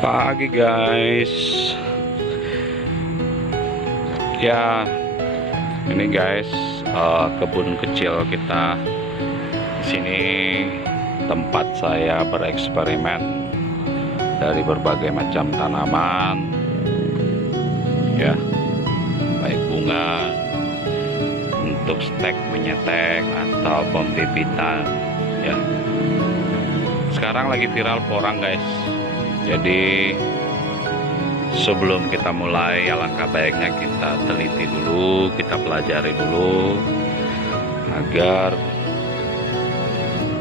Pagi guys. Ya, ini guys, kebun kecil kita. Di sini tempat saya bereksperimen dari berbagai macam tanaman. Ya, baik bunga untuk stek menyetek atau pembibitan. Ya, sekarang lagi viral porang guys. Jadi sebelum kita mulai, alangkah baiknya kita teliti dulu, kita pelajari dulu agar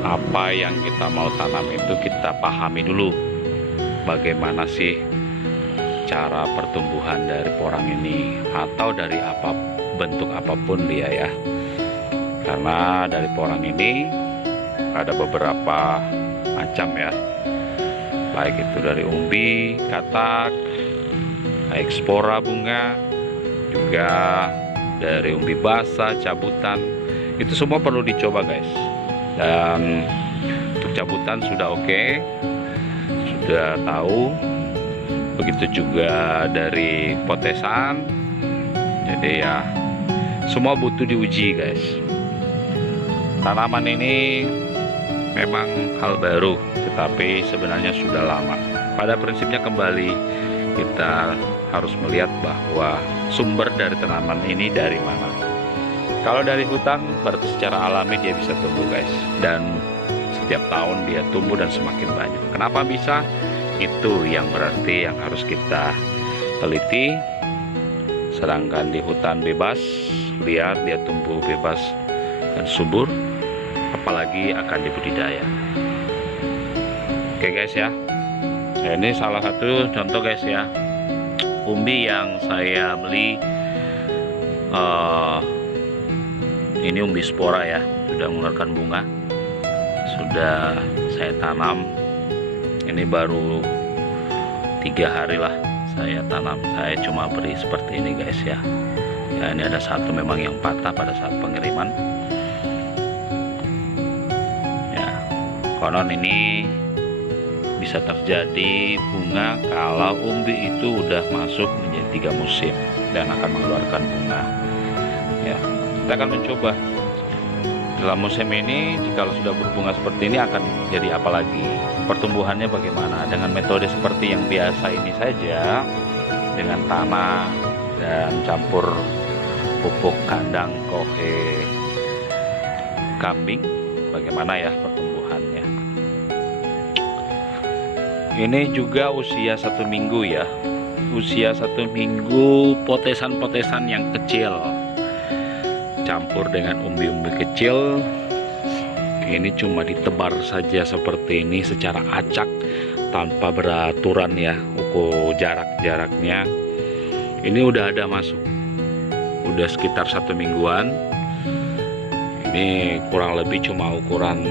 apa yang kita mau tanam itu kita pahami dulu bagaimana sih cara pertumbuhan dari porang ini atau dari bentuk apapun dia ya. Karena dari porang ini ada beberapa macam ya, baik itu dari umbi, katak, ekspora bunga, juga dari umbi basah, cabutan. Itu semua perlu dicoba guys. Dan untuk cabutan sudah oke, sudah tahu. Begitu juga dari potesan. Jadi ya semua butuh diuji guys. Tanaman ini memang hal baru, tetapi sebenarnya sudah lama. Pada prinsipnya kembali kita harus melihat bahwa sumber dari tanaman ini dari mana. Kalau dari hutan berarti secara alami dia bisa tumbuh guys, dan setiap tahun dia tumbuh dan semakin banyak. Kenapa bisa? Itu yang berarti yang harus kita teliti. Sedangkan di hutan bebas, liar, dia tumbuh bebas dan subur, apalagi akan dibudidaya. Oke guys ya, ini salah satu contoh guys ya, umbi yang saya beli. Ini umbi spora ya, sudah mengeluarkan bunga, sudah saya tanam. Ini baru 3 hari lah saya tanam. Saya cuma beri seperti ini guys ya. Ya, ini ada satu memang yang patah pada saat pengiriman. Konon ini bisa terjadi bunga kalau umbi itu udah masuk menjadi 3 musim dan akan mengeluarkan bunga. Ya, kita akan mencoba dalam musim ini. Jika sudah berbunga seperti ini akan jadi apa lagi, pertumbuhannya bagaimana dengan metode seperti yang biasa ini saja, dengan tanah dan campur pupuk kandang kohe kambing. Bagaimana ya pertumbuhannya? Ini juga usia 1 minggu ya. Usia 1 minggu, potesan-potesan yang kecil campur dengan umbi-umbi kecil. Ini cuma ditebar saja seperti ini secara acak tanpa beraturan ya, ukur jarak-jaraknya. Ini udah ada masuk, udah sekitar 1 mingguan. Ini kurang lebih cuma ukuran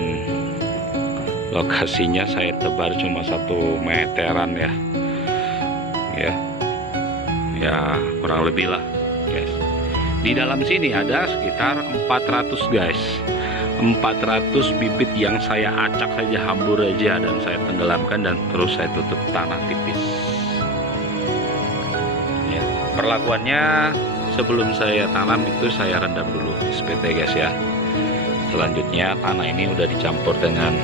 lokasinya saya tebar cuma 1 meteran ya. Ya kurang lebih lah guys. Di dalam sini ada sekitar 400 guys, 400 bibit yang saya acak saja, hambur aja, dan saya tenggelamkan dan terus saya tutup tanah tipis ya. Perlakuannya sebelum saya tanam itu saya rendam dulu SPT guys ya. Selanjutnya tanah ini udah dicampur dengan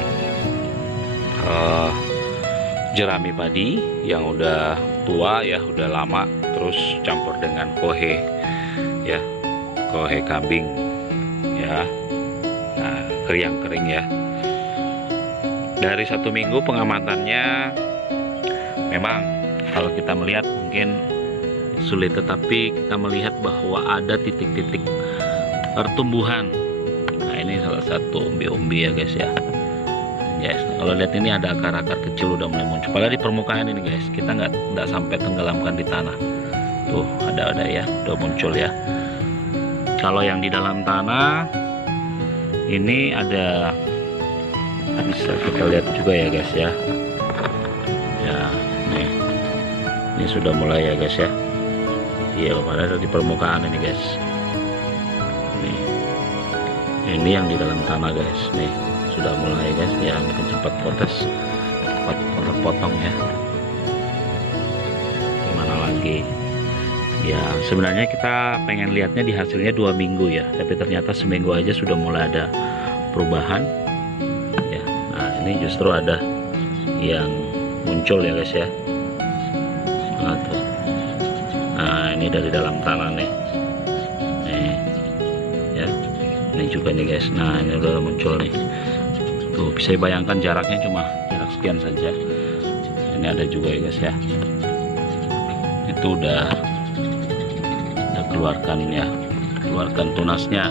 jerami padi yang udah tua ya, udah lama, terus campur dengan kohe ya, kohe kambing ya. Nah, kering ya. Dari 1 minggu pengamatannya memang kalau kita melihat mungkin sulit, tetapi kita melihat bahwa ada titik-titik pertumbuhan. Nah, ini salah satu umbi-umbi ya guys ya. Guys, kalau lihat ini ada akar-akar kecil udah mulai muncul. Padahal di permukaan ini guys, kita nggak sampai tenggelamkan di tanah. Tuh ada ya, udah muncul ya. Kalau yang di dalam tanah ini ada, bisa kita lihat juga ya guys ya. Ya, ini sudah mulai ya guys ya. Iya, padahal di permukaan ini guys. Ini yang di dalam tanah guys. Nih sudah mulai guys ya, mungkin sempat potong ya. Ya sebenarnya kita pengen lihatnya di hasilnya 2 minggu ya, tapi ternyata seminggu aja sudah mulai ada perubahan ya. Nah ini justru ada yang muncul ya guys ya. Nah, tuh. Nah ini dari dalam tanah nih ya, ini juga nih guys. Nah ini udah muncul nih tuh, bisa dibayangkan jaraknya cuma jarak sekian saja. Ini ada juga ya guys ya, itu udah keluarkan tunasnya.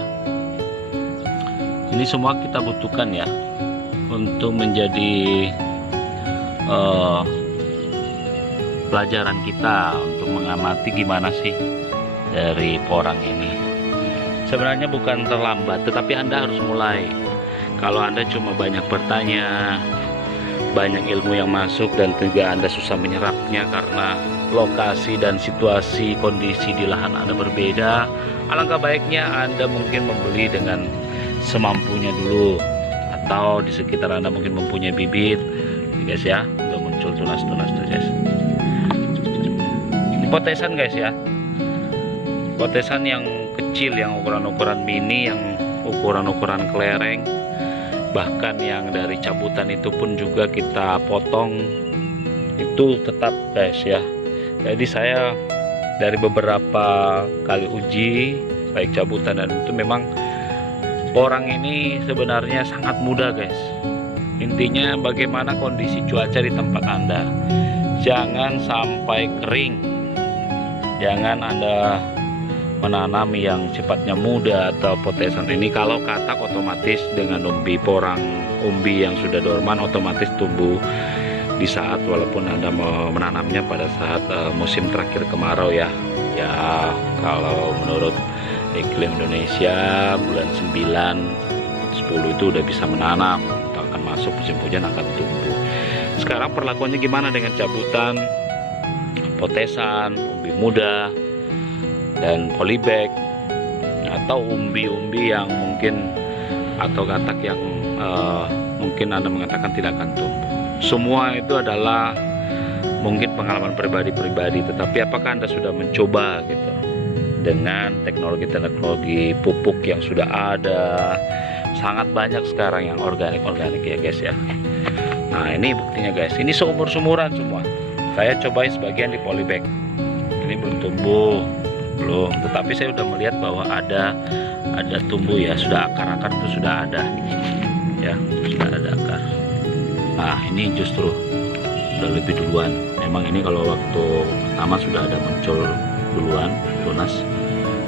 Ini semua kita butuhkan ya untuk menjadi pelajaran kita untuk mengamati gimana sih dari porang ini. Sebenarnya bukan terlambat, tetapi Anda harus mulai. Kalau Anda cuma banyak bertanya, banyak ilmu yang masuk dan juga Anda susah menyerapnya karena lokasi dan situasi kondisi di lahan Anda berbeda, alangkah baiknya Anda mungkin membeli dengan semampunya dulu, atau di sekitar Anda mungkin mempunyai bibit guys ya. Udah muncul tunas-tunas tuh guys. Ini potesan guys ya, potesan yang kecil, yang ukuran-ukuran mini, yang ukuran-ukuran kelereng, bahkan yang dari cabutan itu pun juga kita potong itu tetap guys ya. Jadi saya dari beberapa kali uji baik cabutan dan itu memang porang ini sebenarnya sangat mudah guys. Intinya bagaimana kondisi cuaca di tempat Anda, jangan sampai kering, jangan Anda menanam yang sifatnya muda atau potesan ini. Kalau katak otomatis dengan umbi porang, umbi yang sudah dorman otomatis tumbuh di saat, walaupun Anda menanamnya pada saat musim terakhir kemarau ya. Ya kalau menurut iklim Indonesia bulan 9, 10 itu udah bisa menanam, akan masuk musim hujan akan tumbuh. Sekarang perlakuannya gimana dengan cabutan, potesan, umbi muda dan polybag, atau umbi-umbi yang mungkin atau katak yang mungkin Anda mengatakan tidak akan tumbuh. Semua itu adalah mungkin pengalaman pribadi-pribadi, tetapi apakah Anda sudah mencoba gitu dengan teknologi-teknologi pupuk yang sudah ada? Sangat banyak sekarang yang organik ya guys ya. Nah ini buktinya guys, ini seumur-sumuran semua. Saya cobain sebagian di polybag, ini belum tumbuh, belum, tetapi saya sudah melihat bahwa ada tumbuh ya, sudah akar-akar itu sudah ada ya, sudah ada akar. Nah ini justru udah lebih duluan. Memang ini kalau waktu pertama sudah ada muncul duluan tunas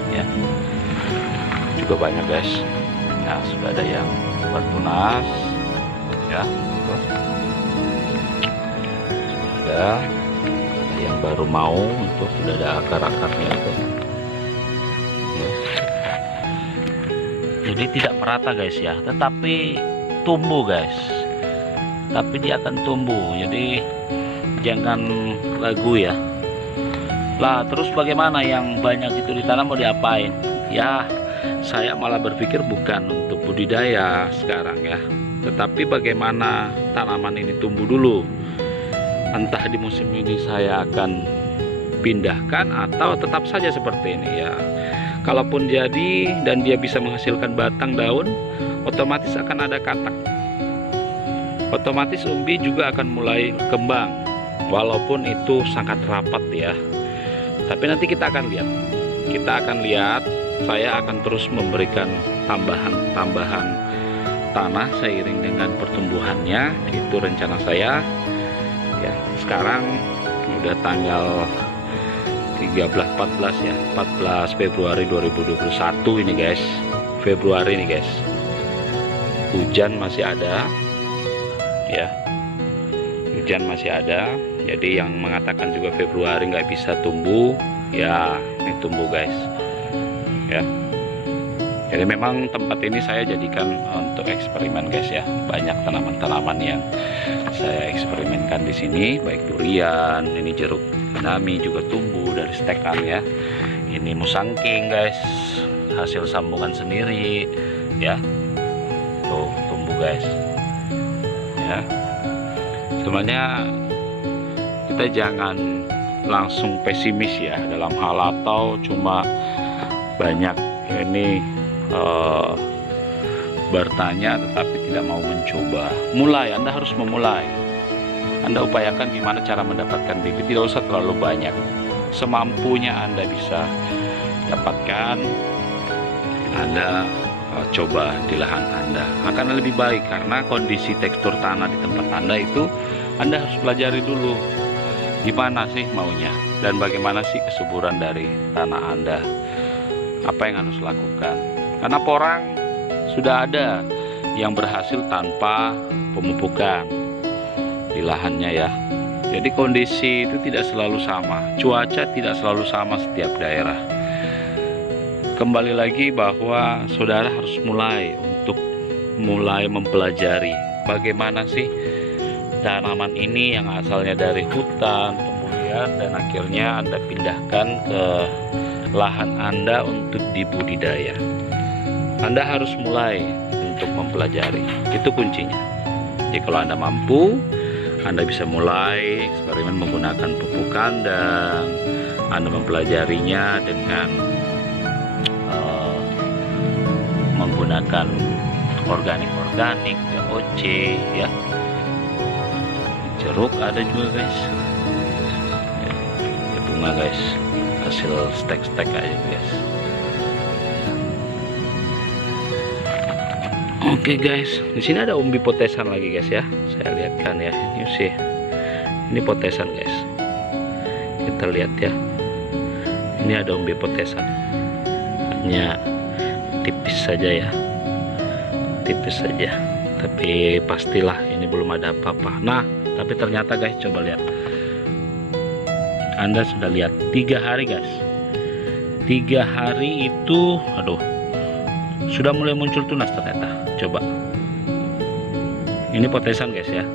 ya, juga banyak guys. Nah sudah ada yang bertunas ya, tuh. Sudah ada yang baru mau untuk sudah ada akar-akarnya itu ya. Jadi tidak merata guys ya, tetapi tumbuh guys, tapi dia akan tumbuh, jadi jangan ragu ya. Lah terus bagaimana yang banyak itu ditanam mau diapain ya? Saya malah berpikir bukan untuk budidaya sekarang ya, tetapi bagaimana tanaman ini tumbuh dulu. Entah di musim ini saya akan pindahkan atau tetap saja seperti ini ya. Kalaupun jadi dan dia bisa menghasilkan batang daun, otomatis akan ada katak, otomatis umbi juga akan mulai kembang, walaupun itu sangat rapat ya. Tapi nanti kita akan lihat, saya akan terus memberikan tambahan tanah seiring dengan pertumbuhannya. Itu rencana saya ya. Sekarang udah tanggal 14 ya, 14 Februari 2021 ini guys. Februari ini guys, hujan masih ada ya, hujan masih ada. Jadi yang mengatakan juga Februari nggak bisa tumbuh ya, ini tumbuh guys ya. Jadi memang tempat ini saya jadikan untuk eksperimen guys ya. Banyak tanaman-tanaman yang saya eksperimenkan di sini, baik durian, ini jeruk nami juga tumbuh dari stekan ya. Ini musangking guys, hasil sambungan sendiri ya. Tuh tumbuh guys ya. Sebenarnya kita jangan langsung pesimis ya dalam hal atau cuma banyak ini bertanya tetapi tidak mau mencoba. Mulai, Anda harus memulai. Anda upayakan gimana cara mendapatkan bibit, tidak usah terlalu banyak. Semampunya Anda bisa dapatkan, Anda coba di lahan Anda. Akan lebih baik karena kondisi tekstur tanah di tempat Anda itu Anda harus pelajari dulu. Gimana sih maunya dan bagaimana sih kesuburan dari tanah Anda. Apa yang harus lakukan. Karena porang sudah ada yang berhasil tanpa pemupukan di lahannya ya. Jadi kondisi itu tidak selalu sama, cuaca tidak selalu sama setiap daerah. Kembali lagi bahwa saudara harus mulai mempelajari bagaimana sih tanaman ini yang asalnya dari hutan, tumbuh liar, dan akhirnya Anda pindahkan ke lahan Anda untuk dibudidaya. Anda harus mulai untuk mempelajari, itu kuncinya. Jadi kalau Anda mampu, Anda bisa mulai eksperimen menggunakan pupuk kandang. Anda mempelajarinya dengan menggunakan organik VOC ya. Jeruk ada juga guys, ya, bunga guys, hasil stek aja guys. Oke guys, di sini ada umbi potesan lagi guys ya. Saya lihatkan ya, ini sih, ini potesan guys. Kita lihat ya, ini ada umbi potesan, hanya tipis saja ya, tipis saja. Tapi pastilah ini belum ada apa-apa. Nah, tapi ternyata guys, coba lihat. Anda sudah lihat 3 hari guys. 3 hari itu, aduh, sudah mulai muncul tunas ternyata. Coba. Ini potesan guys ya.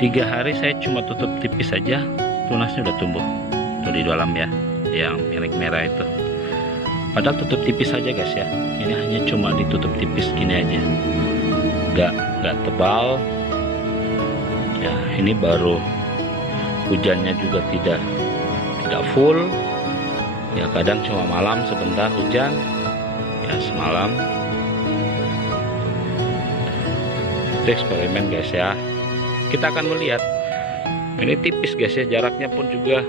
3 hari saya cuma tutup tipis saja, tunasnya udah tumbuh. Tuh di dalam ya, yang merah itu. Padahal tutup tipis saja guys ya. Ini hanya cuma ditutup tipis gini aja. Nggak tebal. Ya, ini baru hujannya juga tidak full. Ya, kadang cuma malam sebentar hujan. Ya, semalam. Itu eksperimen guys ya. Kita akan melihat. Ini tipis guys ya, jaraknya pun juga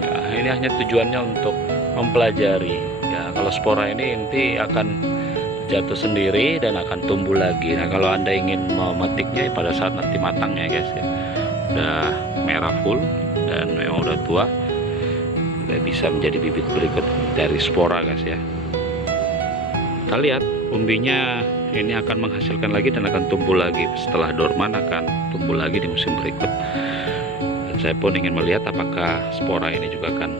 ya, ini hanya tujuannya untuk mempelajari ya. Kalau spora ini nanti akan jatuh sendiri dan akan tumbuh lagi. Nah, kalau Anda ingin memetiknya pada saat nanti matangnya guys ya, udah merah full dan memang udah tua, udah bisa menjadi bibit berikut dari spora guys ya. Kita lihat umbinya ini akan menghasilkan lagi dan akan tumbuh lagi. Setelah dorman akan tumbuh lagi di musim berikut. Dan saya pun ingin melihat apakah spora ini juga akan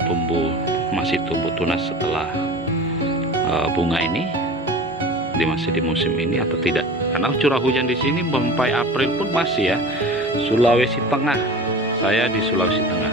masih tumbuh tunas setelah bunga ini masih di musim ini atau tidak. Karena curah hujan di sini sampai April pun masih ya. Sulawesi Tengah, saya di Sulawesi Tengah.